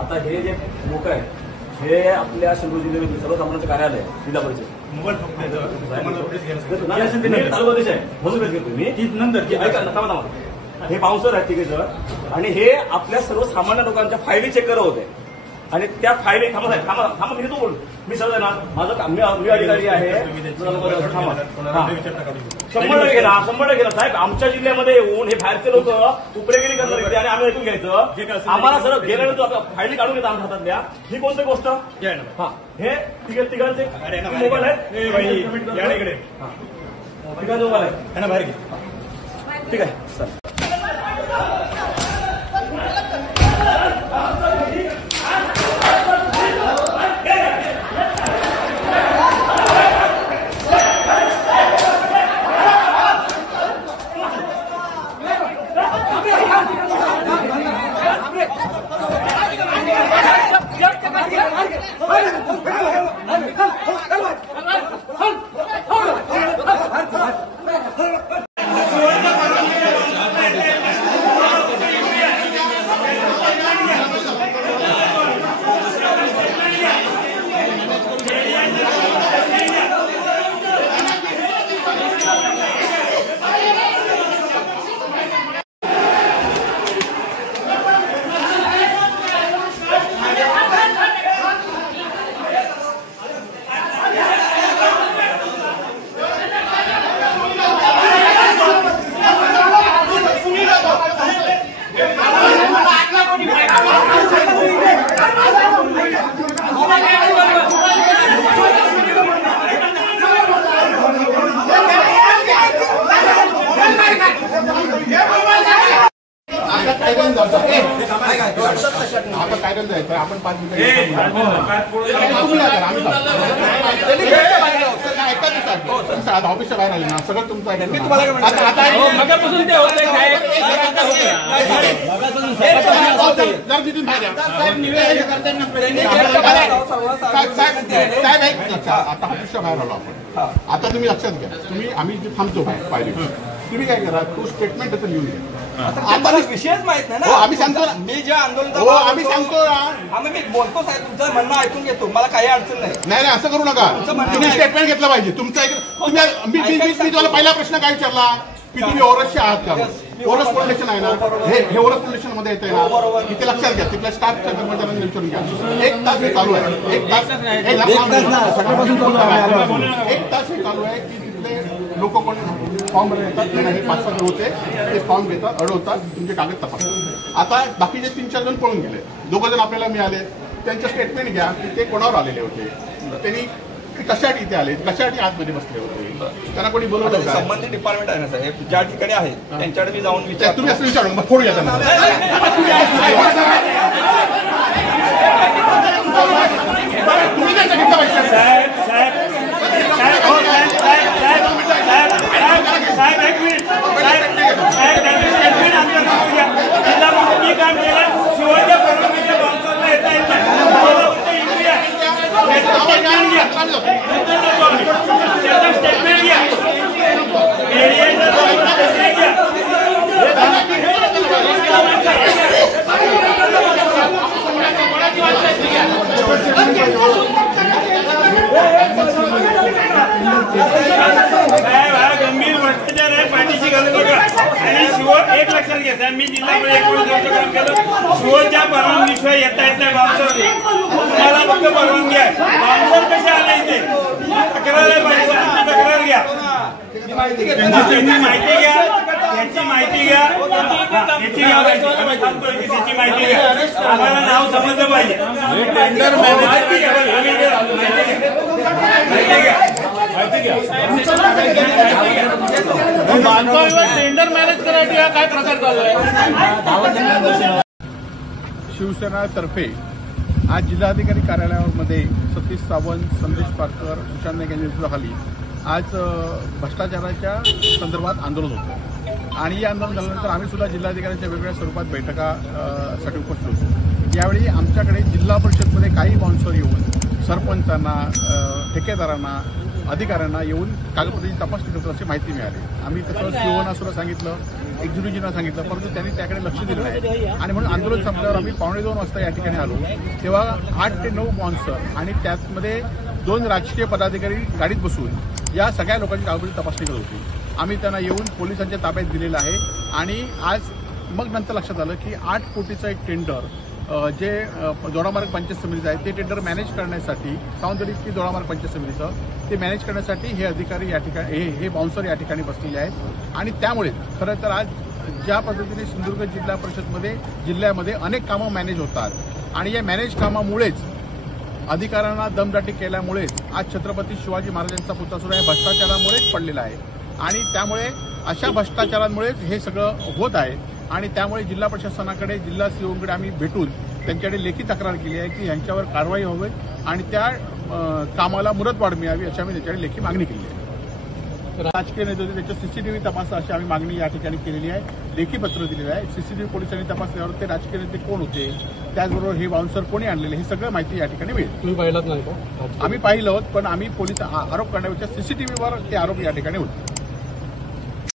आता हे जे लोक आहे हे आपल्या शिंदे जिल्ह्यातील सर्वसामान्यांचं कार्यालय जिल्हा परिषद तालुका आहे म्हणून घेतो मी नंतर हे बाउन्सर आहेत तिघे जण आणि हे आपल्या सर्वसामान्य लोकांच्या फायली चेक करत होते आणि त्या फायली थांबा मी तो बोल मी सगळं ना माझं मी अधिकारी आहे 100% गेला साहेब आमच्या जिल्ह्यामध्ये येऊन हे बाहेरचे लोक उपरेगिरी करणार होते आणि आम्ही ऐकून घ्यायचं आम्हाला सर गेल्यानंतर फायली काढून घेतात आमच्या हातातल्या ही कोणती गोष्ट हा हे तिघांचे मोबाईल आहेत तिघांचे मोबाईल आहे त्यांना बाहेर घे ठीक आहे सर आपण काय जायचं आपण 5 मिनिटं ऑफिसच्या बाहेर आले ना सगळं तुमचं ऐकलं जर तिथून बाहेर आता ऑफिसच्या बाहेर आलो आपण आता तुम्ही लक्षात घ्या तुम्ही आम्ही जे थांबतो पायरी तुम्ही काय करा तो स्टेटमेंट त्याचं लिहून घ्या आता विषयच माहित नाही ना आम्ही सांगतो ना मी जे आंदोलन आम्ही सांगतो आम्ही मी बोलतो साहेब तुमचं म्हणणं ऐकून घेतो मला काही अडचण नाही नाही असं करू नका तुम्ही स्टेटमेंट घेतलं पाहिजे तुमचं मी तुम्हाला पहिला प्रश्न काय विचारला की तुम्ही ओरसचे आहात का ओरस पोलीस स्टेशन आहे ना हे ओरस पोलीस स्टेशन मध्ये येते ना इथे लक्षात घ्या तिथल्या स्टाफच्या कर्मचाऱ्यांना विचारून घ्या 1 तास हे चालू आहे 1 तास सकाळपासून चालू आहे की तिथले लोक कोण फॉर्म येतात नाही 5-6 होते ते फॉर्म घेतात अडवतात तुमचे कागद तपासतात आता बाकीचे 3-4 जण पळून गेले 2 जण आपल्याला मिळाले त्यांचं स्टेटमेंट घ्या की ते कोणावर आलेले होते त्यांनी कशासाठी इथे आले कशासाठी आतमध्ये बसले होते त्यांना कोणी बोलवलं संबंधित डिपार्टमेंट आहे ना साहेब ज्या ठिकाणी आहेत त्यांच्याकडे मी जाऊन विचार तुम्ही असं विचारून मग फोन घ्या त्यांना तुम्ही त्यांच्या घेतला पाहिजे साहेब एक मिनिट मी काम केलं शिवाच्या परवानगीच्या बांधकामला येता येत नाही स्टेटमेंट घ्या गंभीर भ्रष्टाचार आहे पाठीशी घालू नका आणि शिवट एक लक्षात घ्या मी जिल्हा परिषद काम केलं शिवटच्या परवानगीशिवाय येता येत नाही बाउन्सर तुम्हाला फक्त परवानगी आहे बाउन्सर कसे आले इथे तक्रार आहे पाहिजे तक्रार घ्या माहिती घ्या याची माहिती घ्या याची माहिती घ्या आम्हाला नाव समजलं पाहिजे टेंडर मॅनेज करा तुमच्यासाठी हा काय प्रकार चाललाय? शिवसेनातर्फे आज जिल्हाधिकारी कार्यालयामध्ये सतीश सावंत, संदेश पारकर, सुशांत नाईक यांच्या नेतृत्वाखाली आज भ्रष्टाचाराच्या संदर्भात आंदोलन होतं आणि हे आंदोलन झाल्यानंतर आम्ही सुद्धा जिल्हाधिकाऱ्यांच्या वेगवेगळ्या स्वरूपात बैठकासाठी उपस्थित होतो. यावेळी आमच्याकडे जिल्हा परिषदमध्ये काही बाउन्सर येऊन सरपंचांना, ठेकेदारांना, अधिकाऱ्यांना येऊन कागदपत्राची तपासणी करतो अशी माहिती मिळाली. आम्ही तसं सीओना सुद्धा सांगितलं, एक्झिक्युटिव्हना सांगितलं, परंतु त्यांनी त्याकडे लक्ष दिलं नाही आणि म्हणून आंदोलन संपल्यावर आम्ही 2:15 वाजता या ठिकाणी आलो. तेव्हा 8 ते 9 बाउन्सर आणि त्यामध्ये 2 राजकीय पदाधिकारी गाडीत बसून या सगळ्या लोकांची कागदपत्राची तपासणी करत होती. आम्ही त्यांना येऊन पोलिसांच्या ताब्यात दिलेलं आहे आणि आज मग नंतर लक्षात आलं की 8 कोटीचं एक टेंडर जे दोडामार्ग पंचायत समितीचं आहे ते टेंडर मॅनेज करण्यासाठी, सावंतवाडी की दोडामार्ग पंचायत समितीचं ते मॅनेज करण्यासाठी हे अधिकारी या ठिकाणी हे बाउन्सर या ठिकाणी बसलेले आहेत आणि त्यामुळे खरं तर आज ज्या पद्धतीने सिंधुदुर्ग जिल्हा परिषदमध्ये जिल्ह्यामध्ये अनेक कामं मॅनेज होतात आणि या मॅनेज कामामुळेच अधिकाऱ्यांना दमदाटी केल्यामुळेच आज छत्रपती शिवाजी महाराजांचा पुतळा सुद्धा या भ्रष्टाचारामुळेच पडलेला आहे आणि त्यामुळे अशा भ्रष्टाचारांमुळेच हे सगळं होत आहे आणि त्यामुळे जिल्हा प्रशासनाकडे, जिल्हा सीओकडे आम्ही भेटून त्यांच्याकडे लेखी तक्रार केली आहे की यांच्यावर कारवाई व्हावी आणि त्या कामाला मुदतवाढ मिळावी अशी आम्ही त्याच्याकडे लेखी मागणी केली आहे. राजकीय नेते होते त्याच्या सीसीटीव्ही तपासा अशी आम्ही मागणी या ठिकाणी केलेली आहे, लेखी पत्र दिलेलं आहे. सीसीटीव्ही पोलिसांनी तपासल्यावर ते राजकीय नेते कोण होते, त्याचबरोबर हे बाउन्सर कोणी आणलेले, ही सगळं माहिती या ठिकाणी मिळेल. तुम्ही पाहिलात नाही का? आम्ही पाहिलं, पण आम्ही पोलीस आरोप करण्यापेक्षा सीसीटीव्हीवर ते आरोप या ठिकाणी होते.